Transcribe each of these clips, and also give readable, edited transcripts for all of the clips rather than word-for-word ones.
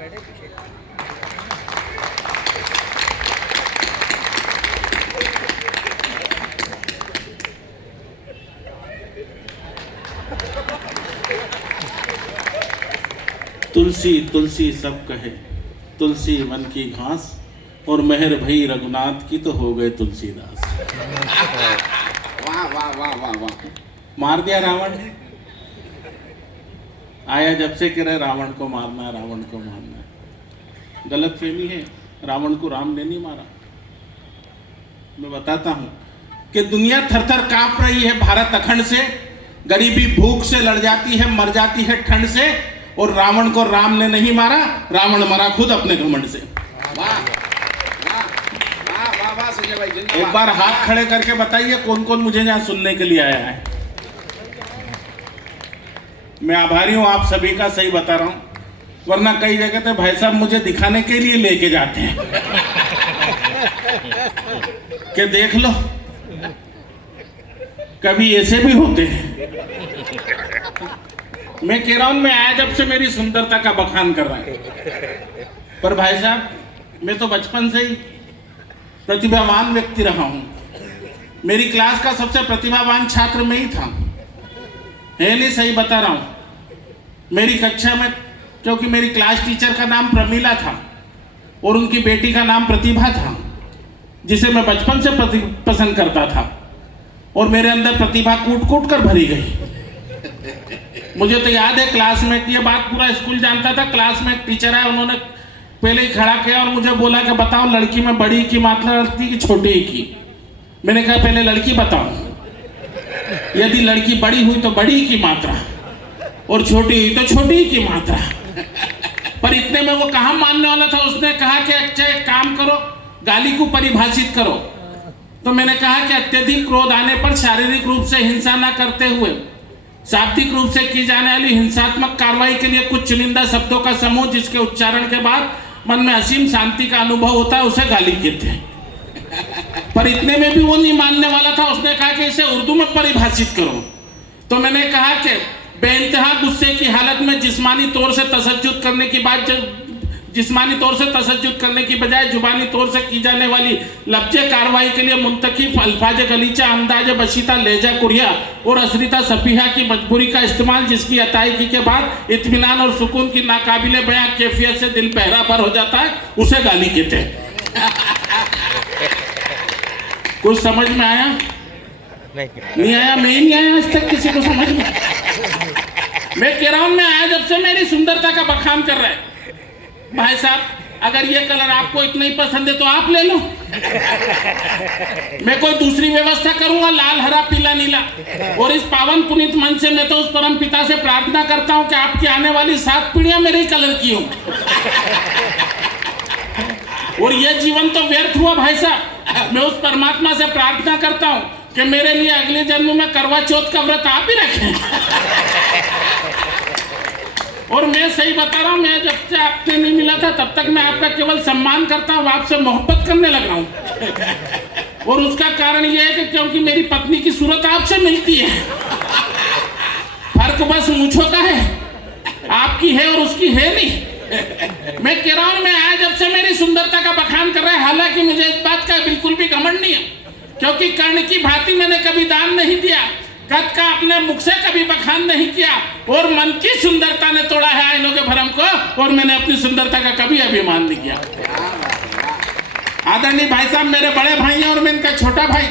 तुलसी तुलसी सब कहे, तुलसी वन की घास, और मेहर भई रघुनाथ की तो हो गए तुलसीदास। वाह वाह वाह वाह वाह, मार दिया रावण। आया जब से कह रहे रावण को मारना, रावण को मारना। गलत फहमी है, रावण को राम ने नहीं मारा। मैं बताता हूं कि दुनिया थर थर कांप रही है भारत अखंड से, गरीबी भूख से लड़ जाती है, मर जाती है ठंड से, और रावण को राम ने नहीं मारा, रावण मरा खुद अपने घमंड से। वाह वाह वाह वाह संजय भाई, एक बार हाथ खड़े करके बताइए कौन कौन मुझे यहाँ सुनने के लिए आया है। मैं आभारी हूं आप सभी का, सही बता रहा हूं, वरना कई जगह तो भाई साहब मुझे दिखाने के लिए लेके जाते हैं कि देख लो, कभी ऐसे भी होते हैं। मैं कह रहा हूं मैं आया जब से मेरी सुंदरता का बखान कर रहा है, पर भाई साहब मैं तो बचपन से ही प्रतिभावान व्यक्ति रहा हूं। मेरी क्लास का सबसे प्रतिभावान छात्र मैं ही था, है नहीं, सही बता रहा हूं। मेरी कक्षा में, क्योंकि मेरी क्लास टीचर का नाम प्रमीला था और उनकी बेटी का नाम प्रतिभा था, जिसे मैं बचपन से पसंद करता था, और मेरे अंदर प्रतिभा कूट कूट कर भरी गई। मुझे तो याद है क्लास में, ये बात पूरा स्कूल जानता था, क्लास में एक टीचर है, उन्होंने पहले ही खड़ा किया और मुझे बोला कि बताओ लड़की में बड़ी की मात्रा लगती कि छोटी की। मैंने कहा पहले लड़की बताओ, यदि लड़की बड़ी हुई तो बड़ी की मात्रा, और छोटी हुई तो छोटी की मात्रा। पर इतने में वो कहाँ मानने वाला था, उसने कहा कि अच्छा एक काम करो, गाली को परिभाषित करो। तो मैंने कहा कि अत्यधिक क्रोध आने पर शारीरिक रूप से हिंसा न करते हुए शाब्दिक रूप से की जाने वाली हिंसात्मक कार्रवाई के लिए कुछ चुनिंदा शब्दों का समूह, जिसके उच्चारण के बाद मन में असीम शांति का अनुभव होता है, उसे गाली कहते हैं। पर इतने में भी वो नहीं मानने वाला था, उसने कहा कि इसे उर्दू में परिभाषित करो। तो मैंने कहा कि बेइंतहा गुस्से की हालत में जिस्मानी तौर से तसज्जुद करने की बात, जिस्मानी तौर से तसज्जुद करने की बजाय जुबानी तौर से की जाने वाली लफ्ज़े कार्रवाई के लिए मुंतखब अल्फाज गलीचा, अंदाज बशीता, लहजा कुरिया और असरीता सफीहा की मजबूरी का इस्तेमाल, जिसकी अतायगी के बाद इत्मीनान और सुकून की नाकाबिले बयां कैफियत से दिल पहरा पर हो जाता है, उसे गाली कहते हैं। कुछ समझ में आया? नहीं आया? मैं ही नहीं आया आज तक किसी को समझ में। मैं कह रहा हूं मैं आया जब से मेरी सुंदरता का बखान कर रहा है। भाई साहब अगर ये कलर आपको इतना ही पसंद है तो आप ले लो, मैं कोई दूसरी व्यवस्था करूंगा, लाल हरा पीला नीला। और इस पावन पुनीत मन से मैं तो उस परम पिता से प्रार्थना करता हूं कि आपकी आने वाली 7 पीढ़ियां मेरे ही कलर की हों। और यह जीवन तो व्यर्थ हुआ भाई साहब। मैं उस परमात्मा से प्रार्थना करता हूं कि मेरे लिए अगले जन्म में करवा चौथ का व्रत आप ही रखें। और मैं सही बता रहा हूँ, मैं जब से आपसे नहीं मिला था तब तक मैं आपका केवल सम्मान करता हूँ, आपसे मोहब्बत करने लगा हूँ। और उसका कारण यह है कि क्योंकि मेरी पत्नी की सूरत आपसे मिलती है। फर्क बस मूंछों का है, आपकी है और उसकी है नहीं। मैं कह रहा हूँ मैं आया जब से मेरी सुंदरता का बखान कर रहा है, हालांकि मुझे इस बात का बिल्कुल भी घमंड नहीं है, क्योंकि कर्ण की भांति मैंने कभी दान नहीं दिया, कद का अपने मुख से कभी बखान नहीं किया, और मन की सुंदरता ने तोड़ा है आईनों के भरम को, और मैंने अपनी सुंदरता का कभी अभिमान नहीं किया। आदरणीय भाई साहब मेरे बड़े भाई हैं और मैं इनका छोटा भाई,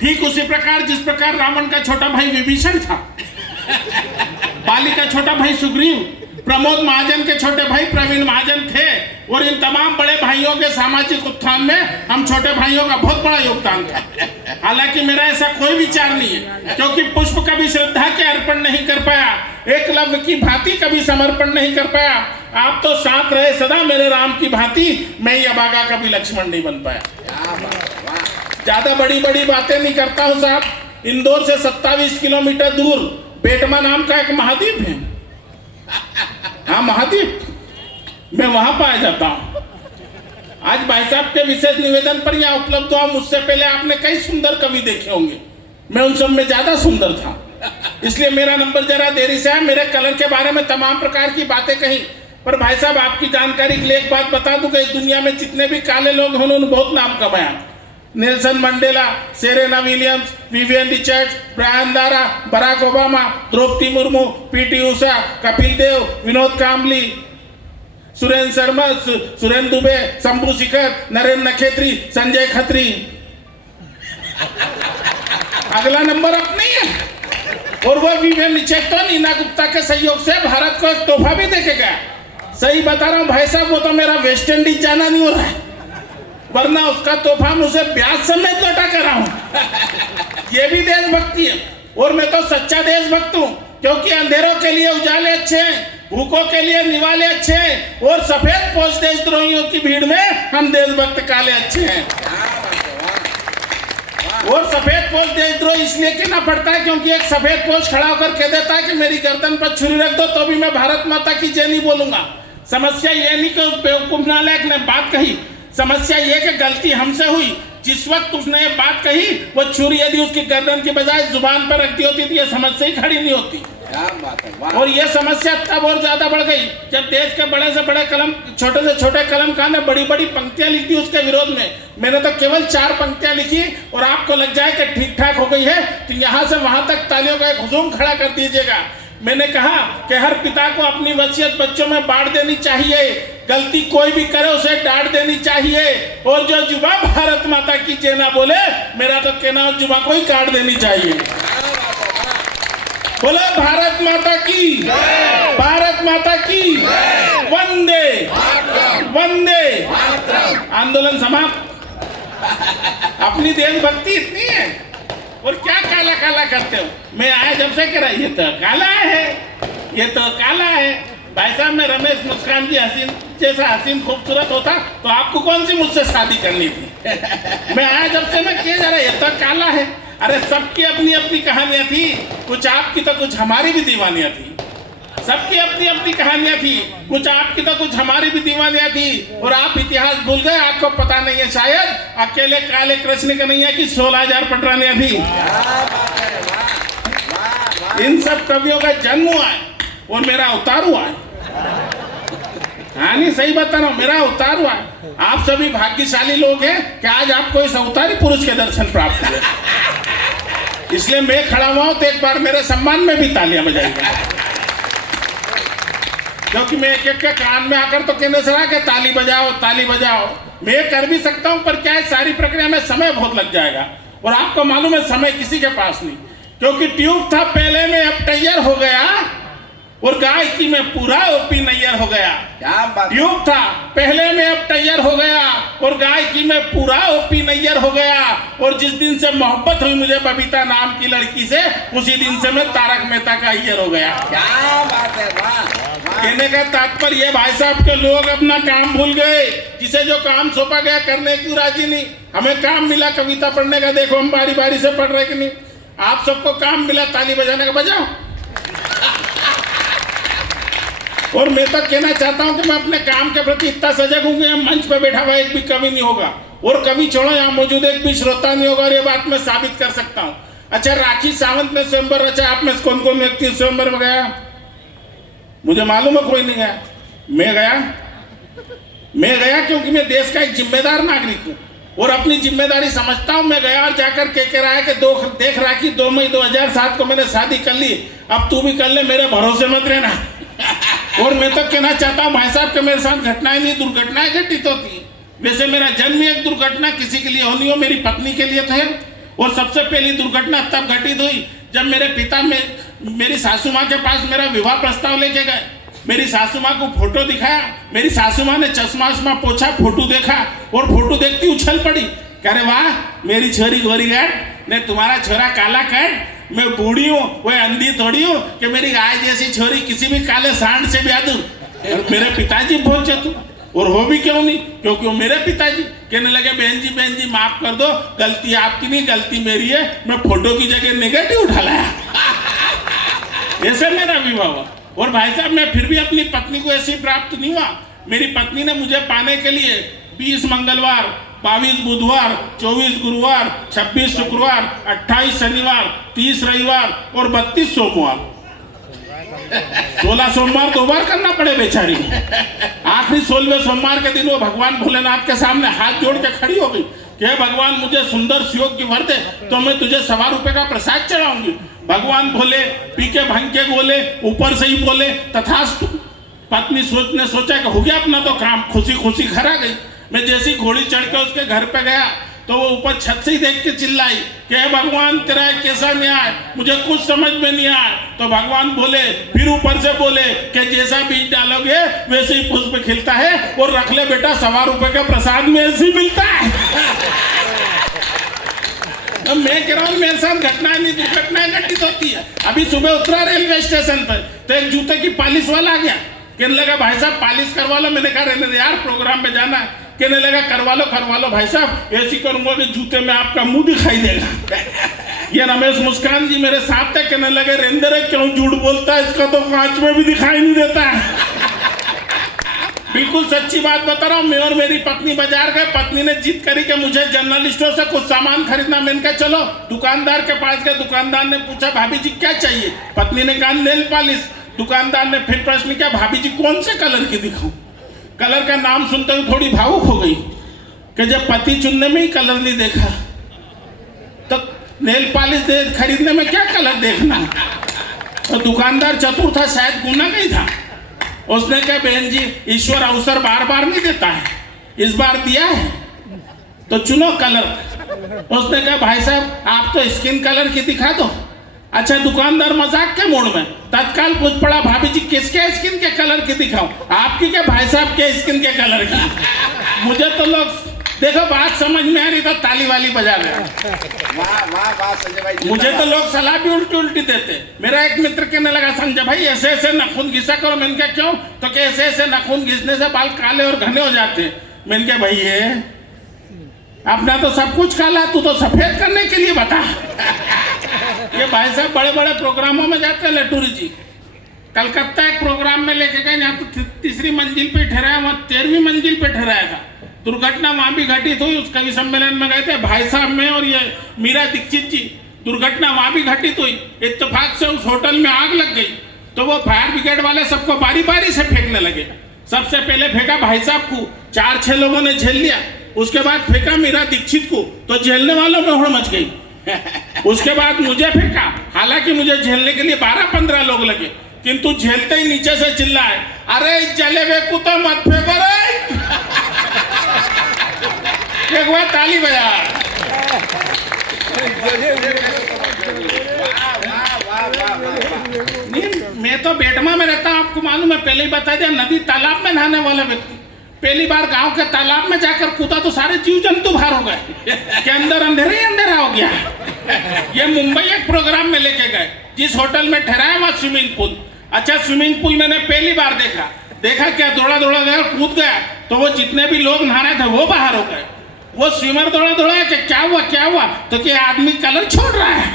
ठीक उसी प्रकार जिस प्रकार रावण का छोटा भाई विभीषण था, बाली का छोटा भाई सुग्रीव, प्रमोद महाजन के छोटे भाई प्रवीण महाजन थे, और इन तमाम बड़े भाइयों के सामाजिक उत्थान में हम छोटे भाइयों का बहुत बड़ा योगदान था। हालांकि मेरा ऐसा कोई विचार नहीं है, क्योंकि पुष्प कभी श्रद्धा के अर्पण नहीं कर पाया, एकलव्य की भांति कभी समर्पण नहीं कर पाया। आप तो साथ रहे सदा मेरे राम की भांति, मैं ये अभागा कभी लक्ष्मण नहीं बन पाया। ज्यादा बड़ी बड़ी बातें नहीं करता हूँ साहब। इंदौर से 27 किलोमीटर दूर बेटमा नाम का एक महाद्वीप है, हाँ महाद्वीप, मैं वहां पाया जाता हूं। आज भाई साहब के विशेष निवेदन पर यहाँ उपलब्ध हुआ। मुझसे पहले आपने कई सुंदर कवि देखे होंगे, मैं उन सब में ज्यादा सुंदर था, इसलिए मेरा नंबर जरा देरी से आया। मेरे कलर के बारे में तमाम प्रकार की बातें कही, पर भाई साहब आपकी जानकारी के लिए एक बात बता दूं कि इस दुनिया में जितने भी काले लोग हैं उन्होंने बहुत नाम कमाया। Nelson Mandela, Serena Williams, Vivian Richards, Brian Lara, Barack Obama, Droupadi Murmu, PT Usha, Kapil Dev, Vinod Kambli, Surendra Sharma, Surendra Dubey, Shambhu Shikhar, Narendra Nakhetri, Sanjay Khatri. अगला नंबर अपनी है। और वह विवियन रिचर्ड तो नीना गुप्ता के सहयोग से भारत को एक तोहफा भी देके गया। सही बता रहा हूँ भाई साहब, वो तो मेरा वेस्ट इंडीज जाना नहीं हो रहा है, वरना उसका तोहफा मुझे ब्याज समेत लौटा कर रहा हूँ। ये भी देशभक्ति है। और मैं तो सच्चा देशभक्त हूँ, क्योंकि अंधेरों के लिए उजाले अच्छे हैं, भूखों के लिए निवाले अच्छे हैं, और सफेद पोष देशद्रोहियों की भीड़ में हम देशभक्त काले अच्छे हैं। और सफेद पोष देशद्रोह इसलिए कहना पड़ता है क्योंकि एक सफेद पोष खड़ा होकर कह देता है कि मेरी गर्दन पर छुरी रख दो तो भी मैं भारत माता की जय नहीं बोलूंगा। समस्या ये नहीं कि उस बेवकूफ नालायक ने बात कही, समस्या ये कि गलती हमसे हुई। जिस वक्त उसने ये बात कही, वो छुरी यदि उसकी गर्दन की बजाय जुबान पर रखती होती तो ये समस्या ही खड़ी नहीं होती। क्या बात है। और ये समस्या तब और ज्यादा बढ़ गई जब देश के बड़े से बड़े कलम, छोटे से छोटे कलमकार ने बड़ी बड़ी पंक्तियां लिख दी उसके विरोध में। मैंने तो केवल 4 पंक्तियां लिखी और आपको लग जाए कि ठीक ठाक हो गई है तो यहाँ से वहां तक तालियों का एक हुजूम खड़ा कर दीजिएगा। मैंने कहा कि हर पिता को अपनी वसीयत बच्चों में बांट देनी चाहिए, गलती कोई भी करे उसे डांट देनी चाहिए, और जो जुबा भारत माता की जय ना बोले, मेरा तो कहना जुबा को ही काट देनी चाहिए। बोलो भारत माता की, भारत माता की, वंदे वंदे। आंदोलन समाप्त। अपनी देशभक्ति इतनी है और क्या काला काला करते हो। मैं आया जब से कह रहा ये तो काला है, ये तो काला है। भाई साहब, मैं रमेश मुस्कान जी हसीन जैसा हसीन खूबसूरत होता तो आपको कौन सी मुझसे शादी करनी थी। मैं आया जब से मैं कह जा रहा ये तो काला है। अरे सबकी अपनी अपनी कहानियां थी, कुछ आपकी तो कुछ हमारी भी दीवानियां थी। सबकी अपनी अपनी कहानियां थी, कुछ आपकी तो कुछ हमारी भी दीवानियां थी। और आप इतिहास भूल गए, आपको पता नहीं है शायद अकेले काले कृष्ण का नहीं है कि 16,000 पटरानियां थी। इन सब कवियों का जन्म हुआ है और मेरा अवतार हुआ है। हाँ नहीं, सही बता रहा हूँ, मेरा अवतार हुआ है। आप सभी भाग्यशाली लोग हैं कि आज आपको इस अवतारी पुरुष के दर्शन प्राप्त हुए, इसलिए मैं खड़ा हुआ हूं तो एक बार मेरे सम्मान में भी तालियां बजाइए। क्योंकि मैं एक एक के कान में आकर तो कहने से रहा कि ताली बजाओ ताली बजाओ। मैं कर भी सकता हूं, पर क्या है सारी प्रक्रिया में समय बहुत लग जाएगा और आपको मालूम है समय किसी के पास नहीं। क्योंकि ट्यूब था पहले में अब तैयार हो गया और गायकी में पूरा ओपी नैयर हो गया। क्या बात। ट्यूब था पहले में अब तैयार हो गया और गायकी में पूरा ओपी नैयर हो गया। और जिस दिन से मोहब्बत हुई मुझे बबीता नाम की लड़की से, उसी दिन से मैं तारक मेहता का अय्यर हो गया। क्या बात है। कहने का तात्पर्य भाई साहब के लोग अपना काम भूल गए। जिसे जो काम सौंपा गया करने की राजी नहीं। हमें काम मिला कविता पढ़ने का, देखो हम बारी बारी से पढ़ रहे कि नहीं। आप सबको काम मिला ताली बजाने का, बजाओ। और मैं तो कहना चाहता हूं कि मैं अपने काम के प्रति इतना सजग हूं कि मंच पर बैठा हुआ एक भी कवि नहीं होगा, और कवि छोड़ो यहाँ मौजूद एक भी श्रोता नहीं होगा, और ये बात मैं साबित कर सकता हूं। अच्छा, राखी सावंत ने स्वयंवर रचा, आप में कौन कौन व्यक्ति स्वयंवर में गया? मुझे मालूम है कोई नहीं गया। मैं गया क्योंकि मैं देश का एक जिम्मेदार नागरिक हूँ और अपनी जिम्मेदारी समझता हूँ। मैं गया और जाकर कह रहा है कि देख राखी 2 मई 2007 को मैंने शादी कर ली, अब तू भी कर ले, मेरे भरोसे मत रहना। और मैं तो कहना चाहता हूँ भाई साहब के मेरे साथ घटनाएं नहीं दुर्घटनाएं घटित होती है। वैसे मेरा जन्म ही एक दुर्घटना किसी के लिए होनी हो, मेरी पत्नी के लिए तो है। और सबसे पहली दुर्घटना तब घटित हुई जब मेरे पिता मेरी सासू माँ के पास मेरा विवाह प्रस्ताव लेके गए। मेरी सासू माँ को फोटो दिखाया, मेरी सासू माँ ने चश्मा वश्मा पोछा, फोटो देखा और फोटो देखती उछल पड़ी। कह रहे वाह मेरी छोरी गोरी काट ने तुम्हारा छोरा काला काट। मैं बूढ़ी हूँ, वह अंधी थोड़ी हूँ कि मेरी गाय जैसी छोरी किसी भी काले सांड से ब्याह दूं। और मेरे पिताजी पहुंचे तू, और हो भी क्यों नहीं, क्योंकि वो मेरे पिताजी। कहने लगे बहन जी माफ कर दो, गलती आपकी नहीं गलती मेरी है, मैं फोटो की जगह नेगेटिव उठा लाया। ऐसे मेरा विवाह हुआ। और भाई साहब मैं फिर भी अपनी पत्नी को ऐसी प्राप्त नहीं हुआ। मेरी पत्नी ने मुझे पाने के लिए 20 मंगलवार, 22 बुधवार, 24 गुरुवार, 26 शुक्रवार, 28 शनिवार, 30 रविवार और 32 सोमवार 16 सोमवार 2 बार करना पड़े बेचारी को। आखिरी 16वें सोमवार के दिन वो भगवान भोलेनाथ के सामने हाथ जोड़ के खड़ी हो गई कि हे भगवान मुझे सुंदर सुयोग की वर दे तो मैं तुझे 1.25 रुपए का प्रसाद चढ़ाऊंगी। भगवान भोले पी के भंग के बोले, ऊपर से ही बोले तथास्तु। पत्नी ने सोचा कि हो गया अपना तो काम, खुशी खुशी घर आ गई। मैं जैसी घोड़ी चढ़ के उसके घर पे गया तो वो ऊपर छत से ही देख के चिल्लाई कि हे भगवान तेरा कैसा न्याय, मुझे कुछ समझ में नहीं आया। तो भगवान बोले, फिर ऊपर से बोले कि जैसा बीज डालोगे वैसे ही पुष्प खिलता है, और रख ले बेटा 1.25 रुपए का प्रसाद में ऐसे ही मिलता है। अब मैं कह रहा हूँ मेरे साथ घटनाएं नहीं दुर्घटनाएं घटित होती है। अभी सुबह उतरा रेलवे स्टेशन पर तो एक जूते की पालिश वाला आ गया, कहने लगा भाई साहब पालिश करवा लो। मैंने कहा रहने दे यार प्रोग्राम में जाना है। कहने लगा करवा लो भाई साहब, ऐसी करूंगा कि जूते में आपका मुंह दिखाई देगा। ये रमेश मुस्कान जी मेरे साथ थे, कहने लगे रेंदर क्यों झूठ बोलता है, इसका तो कांच में भी दिखाई नहीं देता है। बिल्कुल सच्ची बात बता रहा हूँ। मैं और मेरी पत्नी बाजार गए, पत्नी ने जिद करी कि मुझे जर्नलिस्टों से कुछ सामान खरीदना। मैंने कहा चलो। दुकानदार के पास गए, दुकानदार ने पूछा भाभी जी क्या चाहिए, पत्नी ने कहा नेल पॉलिश। दुकानदार ने फिर प्रश्न किया भाभी जी कौन से कलर की दिखाऊं। कलर का नाम सुनते हुए थोड़ी भावुक हो गई कि जब पति चुनने में ही कलर नहीं देखा तो नेल पॉलिश खरीदने में क्या कलर देखना। तो दुकानदार चतुर था, शायद गुना गई था। उसने कहा बहन जी ईश्वर अवसर बार बार नहीं देता है, इस बार दिया है तो चुनो कलर। उसने कहा भाई साहब आप तो स्किन कलर की दिखा दो। अच्छा दुकानदार मजाक के मूड में तत्काल पूछ पड़ा भाभी जी किसके स्किन के कलर की दिखाऊं, आपकी क्या भाई साहब के स्किन के कलर की। मुझे तो लोग देखो बात समझ में आ रही तो ताली वाली बजा रहे। वाह संजय भाई, मुझे तो लोग सलाह भी उल्टी उल्टी देते। मेरा एक मित्र कहने लगा संजय भाई ऐसे ऐसे नाखून घिसा करो। मैंने कहा क्यों, तो क्या ऐसे ऐसे नाखून घिसने से बाल काले और घने हो जाते हैं। मैंने कहा भाई ये अपना तो सब कुछ काला, तू तो सफेद करने के लिए बता। ये भाई साहब बड़े बड़े प्रोग्रामों में जाते हैं। लटूरी जी कलकत्ता एक प्रोग्राम में लेके गए, यहाँ तो 3री मंजिल पे ठहराया, वहाँ 13वीं मंजिल पे ठहराया था। दुर्घटना वहाँ भी घटित हुई। उस कवि सम्मेलन में गए थे भाई साहब में और ये मीरा दीक्षित जी। दुर्घटना वहाँ भी घटित हुई। इत्तेफाक से उस होटल में आग लग गई तो वो फायर ब्रिगेड वाले सबको बारी बारी से फेंकने लगे। सबसे पहले फेंका भाई साहब को, 4-6 लोगों ने झेल लिया। उसके बाद फेंका मीरा दीक्षित को, तो झेलने वालों में होड़ मच गई। उसके बाद मुझे फेंका, हालांकि मुझे झेलने के लिए 12-15 लोग लगे, किंतु झेलते ही नीचे से चिल्लाए अरे जले हुए को तो मत फेंको रे। एक बार ताली बजा। मैं तो बेटमा में रहता हूँ, आपको मालूम है, पहले ही बता दिया। नदी तालाब में नहाने वाला व्यक्ति पहली बार गांव के तालाब में जाकर कूदा तो सारे जीव जंतु बाहर हो गए कि अंदर अंधेरा ही अंधेरा हो गया। ये मुंबई एक प्रोग्राम में लेके गए, जिस होटल में ठहराया वहाँ स्विमिंग पूल। अच्छा स्विमिंग पूल मैंने पहली बार देखा क्या, दौड़ा दौड़ा गया, कूद गया तो वो जितने भी लोग नहा रहे थे वो बाहर हो गए। वो स्विमर दौड़ा कि क्या हुआ, तो क्या आदमी कलर छोड़ रहा है।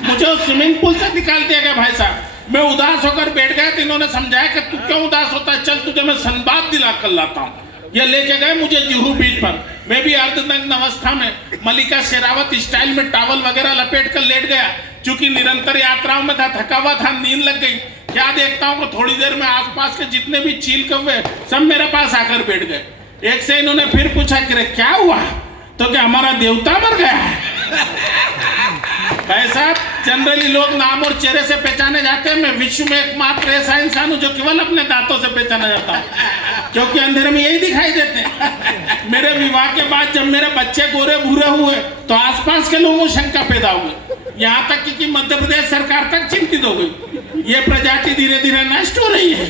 मुझे उस स्विमिंग पूल से निकाल दिया गया भाई साहब। मैं उदास होकर बैठ गया तो इन्होंने समझाया कि तू क्यों उदास होता है, चल तुझे मैं संवाद दिला कर लाता हूँ। ये लेके गए मुझे जुहू बीच पर। मैं भी अर्धनग्न अवस्था में मलिका शेरावत स्टाइल में टॉवल वगैरह लपेट कर लेट गया। चूंकि निरंतर यात्राओं में था, थका हुआ था, नींद लग गई। क्या देखता हूँ कि थोड़ी देर में आसपास के जितने भी चील कौवे सब मेरे पास आकर बैठ गए। एक से इन्होंने फिर पूछा कि क्या हुआ, तो क्या हमारा देवता मर गया है। भाई साहब जनरली लोग नाम और चेहरे से पहचाने जाते हैं। मैं विश्व में एकमात्र ऐसा इंसान हूँ जो केवल अपने दांतों से पहचाना जाता हूँ, क्योंकि अंधेरे में यही दिखाई देते हैं। मेरे विवाह के बाद जब मेरे बच्चे गोरे भूरे हुए तो आसपास के लोगों को शंका पैदा हुई, यहाँ तक कि मध्य प्रदेश सरकार तक चिंतित हो गई। ये प्रजाति धीरे धीरे नष्ट हो रही है,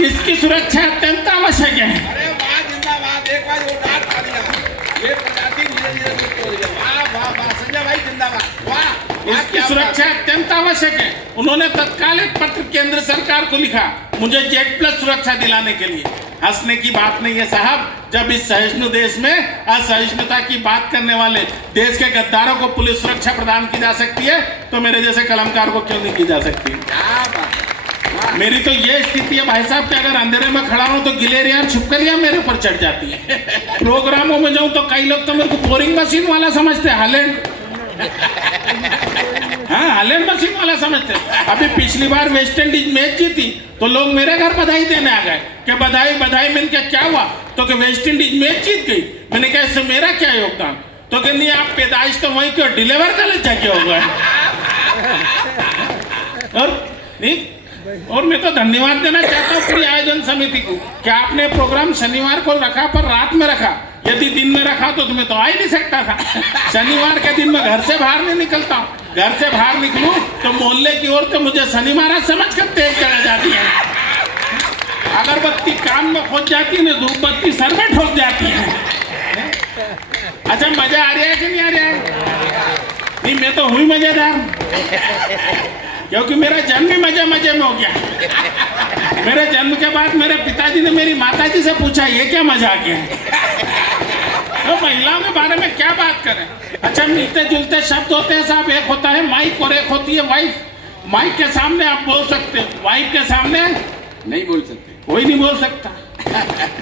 इसकी सुरक्षा अत्यंत आवश्यक है। इसकी सुरक्षा अत्यंत आवश्यक है। उन्होंने तत्काल एक पत्र केंद्र सरकार को लिखा मुझे Z+ सुरक्षा दिलाने के लिए। हंसने की बात नहीं है साहब, जब इस सहिष्णु देश में असहिष्णुता की बात करने वाले देश के गद्दारों को पुलिस सुरक्षा प्रदान की जा सकती है तो मेरे जैसे कलमकार को क्यों नहीं की जा सकती। मेरी तो ये स्थिति है भाई साहब कि अगर अंधेरे में खड़ा हूं तो गिलेरियां छुपकलियां मेरे ऊपर चढ़ जाती है। प्रोग्रामों में जाऊं तो कई लोग तो मेरे को बोरिंग मशीन वाला समझते हैं, हालैंड। हाँ, हॉलैंड मशीन वाला समझते हैं। अभी पिछली बार वेस्ट इंडीज मैच जीती तो लोग मेरे घर बधाई देने आ गए कि बधाई बधाई। मैंने क्या क्या हुआ? तो कि वेस्ट इंडीज मैच जीत गई। मैंने कहा इससे मेरा क्या योगदान? तो कि नहीं, आप पैदाइश तो वहीं क्यों, डिलीवर का लज्जा क्या हो गया? और नहीं, और मैं तो धन्यवाद देना चाहता हूँ पूरी आयोजन समिति को कि आपने प्रोग्राम शनिवार को रखा पर रात में रखा। यदि दिन में रखा तो तुम्हें तो आ ही नहीं सकता था। शनिवार के दिन मैं घर से बाहर नहीं निकलता हूँ। घर से बाहर निकलूं तो मोहल्ले की औरतें मुझे शनि महाराज समझ कर तेज चढ़ा जाती है। अगरबत्ती कान में खोज जाती है, धूप बत्ती सर में ठोक जाती है। अच्छा, मजा आ रहा है कि नहीं आ रहा है? नहीं, मैं तो हुई मजेदार, क्योंकि मेरा जन्म ही मजे मजे में हो गया। मेरे जन्म के बाद मेरे पिताजी ने मेरी माताजी से पूछा ये क्या मजाक है? तो महिलाओं के बारे में क्या बात करें? अच्छा, मिलते जुलते शब्द होते हैं साहब। एक होता है माइक और एक होती है वाइफ। माइक के सामने आप बोल सकते हो, वाइफ के सामने नहीं बोल सकते, कोई नहीं बोल सकता।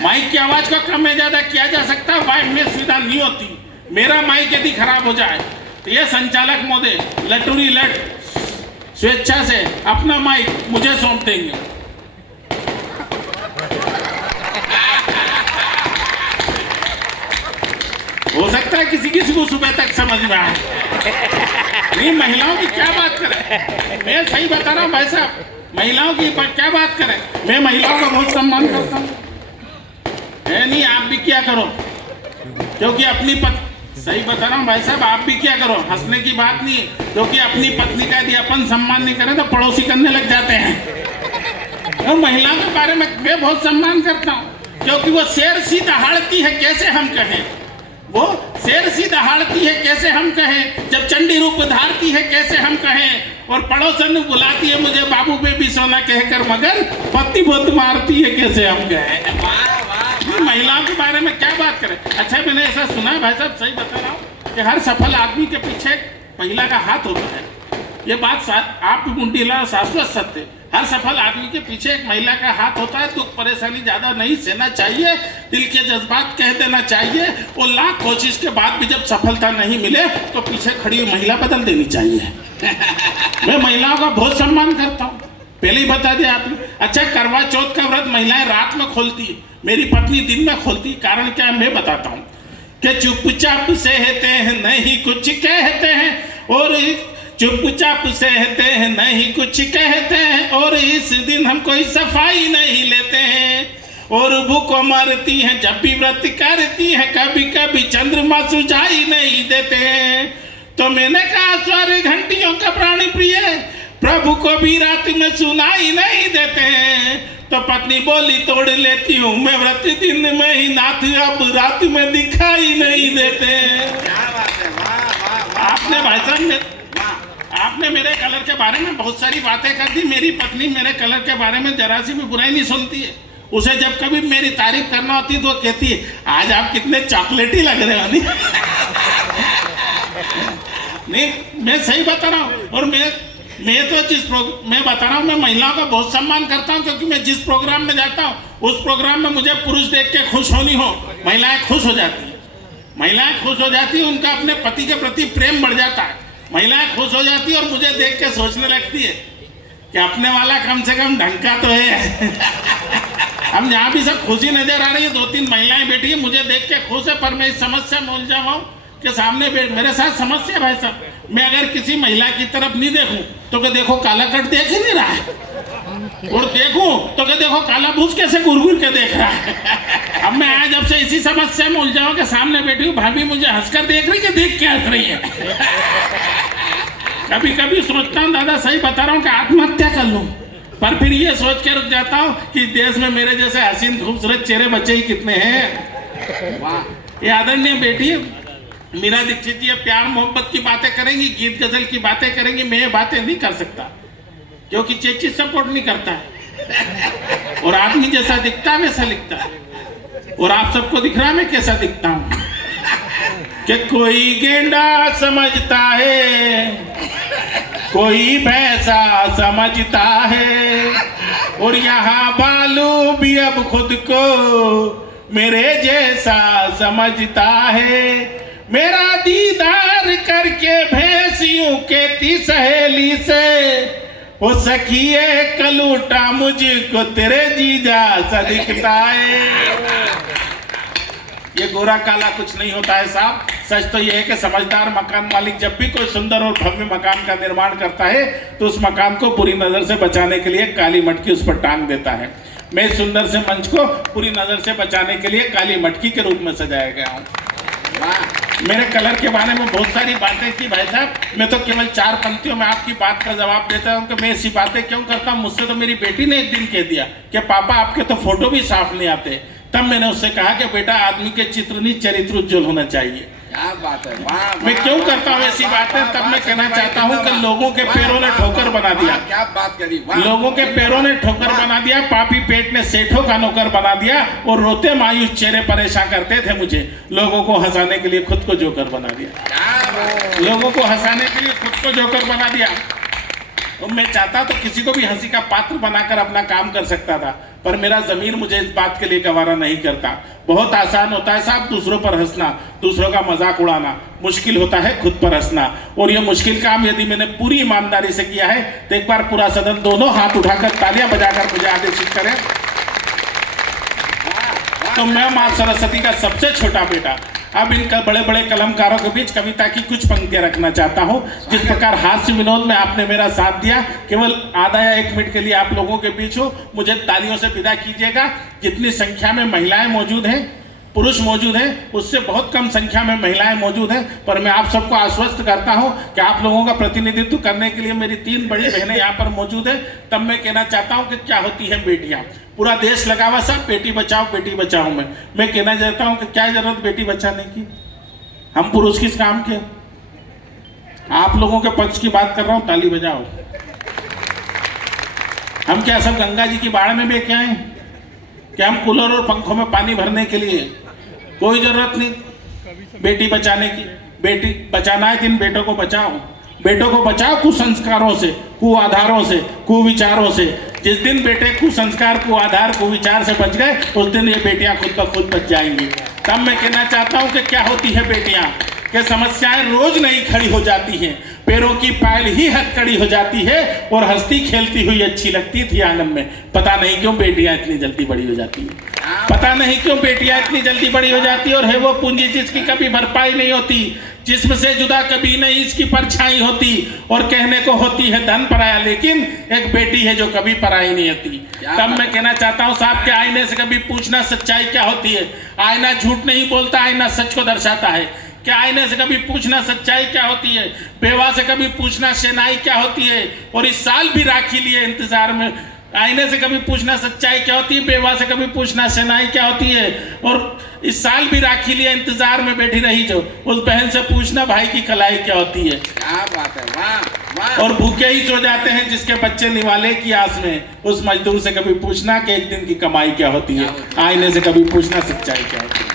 माइक की आवाज को कम या ज्यादा किया जा सकता है, वाइफ में सुविधा नहीं होती। मेरा माइक यदि खराब हो जाए तो ये संचालक महोदय लटूरी लट स्वेच्छा से अपना माइक मुझे सौंप देंगे। हो सकता है किसी किसी को सुबह तक समझ में आए। नहीं, महिलाओं की क्या बात करें? मैं सही बता रहा हूँ भाई साहब, महिलाओं की क्या बात करें? मैं महिलाओं का बहुत सम्मान करता हूँ। नहीं, आप भी क्या करो, क्योंकि अपनी सही बता रहा हूँ भाई साहब, आप भी क्या करो, हंसने की बात नहीं है। क्योंकि अपनी पत्नी का यदि अपन सम्मान नहीं करें तो पड़ोसी करने लग जाते हैं। और महिलाओं के बारे में मैं बहुत सम्मान करता हूँ, क्योंकि वो शेर सी दहाड़ती है, कैसे हम कहें? वो शेर सी दहाड़ती है, कैसे हम कहें? जब चंडी रूप धारती है, कैसे हम कहें? और पड़ोसन बुलाती है मुझे बाबू बेबी सोना कहकर, मगर पति बहुत मारती है, कैसे हम कहें? महिलाओं के बारे में क्या बात करें? अच्छा, मैंने ऐसा सुना है भाई साहब, सही बता रहा हूँ, कि हर सफल आदमी के पीछे महिला का हाथ होता है। ये बात आप मुंडी ला शाश्वत सत्य। हर सफल आदमी के पीछे एक महिला का हाथ होता है। दुख परेशानी ज्यादा नहीं सहना चाहिए, दिल के जज्बात कह देना चाहिए, और लाख कोशिश के बाद भी जब सफलता नहीं मिले तो पीछे खड़ी हुई महिला बदल देनी चाहिए। मैं महिलाओं का बहुत सम्मान करता हूँ, पहले ही बता दिया आपने। अच्छा, करवा चौथ का व्रत महिलाएं रात में खोलती है, मेरी पत्नी दिन में खोलती। कारण क्या है मैं बताता हूँ कि चुपचाप सहते हैं नहीं कुछ कहते हैं, और चुपचाप सहते हैं नहीं कुछ कहते हैं, और इस दिन हम कोई सफाई नहीं लेते हैं, और भूख मरती हैं जब भी व्रत करती हैं, कभी कभी चंद्रमा सुझाई नहीं देते हैं। तो मैंने कहा स्वर घंटियों का प्राणी प्रिय प्रभु को भी रात में सुनाई नहीं देते हैं। तो पत्नी बोली तोड़ लेती हूँ मैं व्रत दिन में ही, नाथ अब रात में दिखाई नहीं देते हैं। आपने भाई साहब आपने मेरे कलर के बारे में बहुत सारी बातें कर दी। मेरी पत्नी मेरे कलर के बारे में जरा सी भी बुराई नहीं सुनती है। उसे जब कभी मेरी तारीफ करना होती है तो कहती है आज आप कितने चॉकलेटी लग रहे हो। नहीं, मैं सही बता रहा हूँ। और मैं तो मैं बता रहा हूँ, मैं महिलाओं का बहुत सम्मान करता हूँ, क्योंकि मैं जिस प्रोग्राम में जाता हूँ उस प्रोग्राम में मुझे पुरुष देख के खुश होनी हो, महिलाएं खुश हो जाती हैं। महिलाएं खुश हो जाती हैं, उनका अपने पति के प्रति प्रेम बढ़ जाता है। महिलाएं खुश हो जाती है और मुझे देख के सोचने लगती है कि अपने वाला कम से कम ढंग का तो है। हम यहाँ भी सब खुशी नजर आ रही है, 2-3 महिलाएं बैठी है, मुझे देख के खुश है, पर मैं इस समस्या में उलझा हुआ हूँ कि सामने मेरे साथ समस्या भाई साहब, मैं अगर किसी महिला की तरफ नहीं देखूं तो क्या देखो काला कट देख ही नहीं रहा है, और देखूं तो क्या देखो काला भूस कैसे गुरगुर के देख रहा है। अब मैं आज जब से इसी समस्या में उलझा हूं कि सामने बैठी हूँ भाभी मुझे हंसकर देख रही है, देख के हंस रही है। कभी कभी सोचता हूँ दादा सही बता रहा हूँ कि आत्महत्या कर लूँ, पर फिर ये सोच के रुक जाता हूँ कि देश में मेरे जैसे हसीन खूबसूरत चेहरे बच्चे ही कितने हैं। वाह, ये आदरणीय बेटी मीरा दीक्षित जी प्यार मोहब्बत की बातें करेंगी, गीत गजल की बातें करेंगी, मैं ये बातें नहीं कर सकता क्योंकि चेची सपोर्ट नहीं करता है, और आदमी जैसा दिखता है वैसा लिखता है। और आप सबको दिख रहा है मैं कैसा दिखता हूँ कि कोई गेंडा समझता है, कोई भैंसा समझता है, और यहाँ बालू भी अब खुद को मेरे जैसा समझता है। मेरा दीदार करके भैंसियों मुके थी सहेली से, वो सखिए कलूटा मुझको तेरे जीजा सा दिखता है। ये गोरा काला कुछ नहीं होता है साहब। सच तो ये है कि समझदार मकान मालिक जब भी कोई सुंदर और भव्य मकान का निर्माण करता है तो उस मकान को बुरी नजर से बचाने के लिए काली मटकी उस पर टांग देता है। मैं इस सुंदर से मंच को बुरी नजर से बचाने के लिए काली मटकी के रूप में सजाया गया हूँ। मेरे कलर के बारे में बहुत सारी बातें की भाई साहब, मैं तो केवल 4 पंक्तियों में आपकी बात का जवाब देता हूँ कि मैं ऐसी बातें क्यों करता हूँ। मुझसे तो मेरी बेटी ने एक दिन कह दिया कि पापा आपके तो फोटो भी साफ नहीं आते। तब मैंने उससे कहा कि बेटा आदमी के चित्र नहीं चरित्र उज्जवल होना चाहिए। क्या बात है, वाह, मैं क्यों करता हूँ ऐसी बातें, तब मैं कहना चाहता हूँ कि लोगों के पैरों ने ठोकर बना दिया। क्या बात करी, लोगों के पैरों ने ठोकर बना दिया, पापी पेट ने सेठों का नौकर बना दिया और रोते मायूस चेहरे परेशान करते थे मुझे। लोगों को हंसाने के लिए खुद को जोकर बना दिया। लोगों को हंसाने के लिए खुद को जोकर बना दिया। तो मैं चाहता तो किसी को भी हंसी का पात्र बनाकर अपना काम कर सकता था, पर मेरा ज़मीर मुझे इस बात के लिए गवारा नहीं करता। बहुत आसान होता है साहब दूसरों पर हंसना, दूसरों का मजाक उड़ाना। मुश्किल होता है खुद पर हंसना, और ये मुश्किल काम यदि मैंने पूरी ईमानदारी से किया है तो एक बार पूरा सदन दोनों हाथ उठाकर तालियां बजाकर मुझे आदेशित करें। तो मैं माँ सरस्वती का सबसे छोटा बेटा अब इन बड़े बड़े कलमकारों के बीच कविता की कुछ पंक्तियां रखना चाहता हूं। जिस प्रकार हास्य विनोद में आपने मेरा साथ दिया, केवल आधा या 1 मिनट के लिए आप लोगों के बीच हूं, मुझे तालियों से विदा कीजिएगा। जितनी संख्या में महिलाएं मौजूद हैं, पुरुष मौजूद हैं, उससे बहुत कम संख्या में महिलाएं मौजूद हैं, पर मैं आप सबको आश्वस्त करता हूं कि आप लोगों का प्रतिनिधित्व करने के लिए मेरी 3 बड़ी बहनें यहाँ पर मौजूद हैं। तब मैं कहना चाहता हूं कि क्या होती है बेटियां। पूरा देश लगा हुआ साहब बेटी बचाओ में। मैं कहना चाहता हूं कि क्या जरूरत बेटी बचाने की, हम पुरुष किस काम के। आप लोगों के पक्ष की बात कर रहा हूं, ताली बजाओ। हम क्या सब गंगा जी की बाढ़ में बेके आए कि हम कूलर और पंखों में पानी भरने के लिए? कोई जरूरत नहीं बेटी बचाने की। बेटी बचाना है, इन बेटों को बचाओ। बेटों को बचाओ कुसंस्कारों से, कुआधारों से, कुविचारों से। जिस दिन बेटे कुसंस्कार, कुआधार, कुविचार से बच गए, उस दिन ये बेटियां खुद ब खुद बच जाएंगी। तब मैं कहना चाहता हूं कि क्या होती है बेटियां, कि समस्याएं रोज नहीं खड़ी हो जाती हैं, पैरों की पायल ही हथकड़ी हो जाती है और हंसती खेलती हुई अच्छी लगती थी आंगन में। पता नहीं क्यों बेटियां इतनी जल्दी बड़ी हो जाती हैं, पता नहीं क्यों बेटियां इतनी जल्दी बड़ी हो जाती है। और है वो पूंजी जिसकी कभी भरपाई नहीं होती, जिस्म से जुदा कभी नहीं इसकी परछाई होती, और कहने को होती है धन पराया, लेकिन एक बेटी है जो कभी पराई नहीं होती। तब मैं कहना चाहता हूँ साहब के आईने से कभी पूछना सच्चाई क्या होती है। आईना झूठ नहीं बोलता, आईना सच को दर्शाता है। क्या आईने से कभी पूछना सच्चाई क्या होती है, बेवा से कभी पूछना शनाई क्या होती है। और इस साल भी राखी लिए इंतजार में, आईने से कभी पूछना सच्चाई क्या होती है, बेवा से कभी पूछना शनाई क्या होती है। और इस साल भी राखी लिए इंतजार में बैठी रही जो, उस बहन से पूछना भाई की कलाई क्या होती है। क्या बात है, वाह वाह। और भूखे ही सो जाते हैं जिसके बच्चे निवाले की आस में, उस मजदूर से कभी पूछना कि एक दिन की कमाई क्या होती है। आईने से कभी पूछना सच्चाई क्या होती है।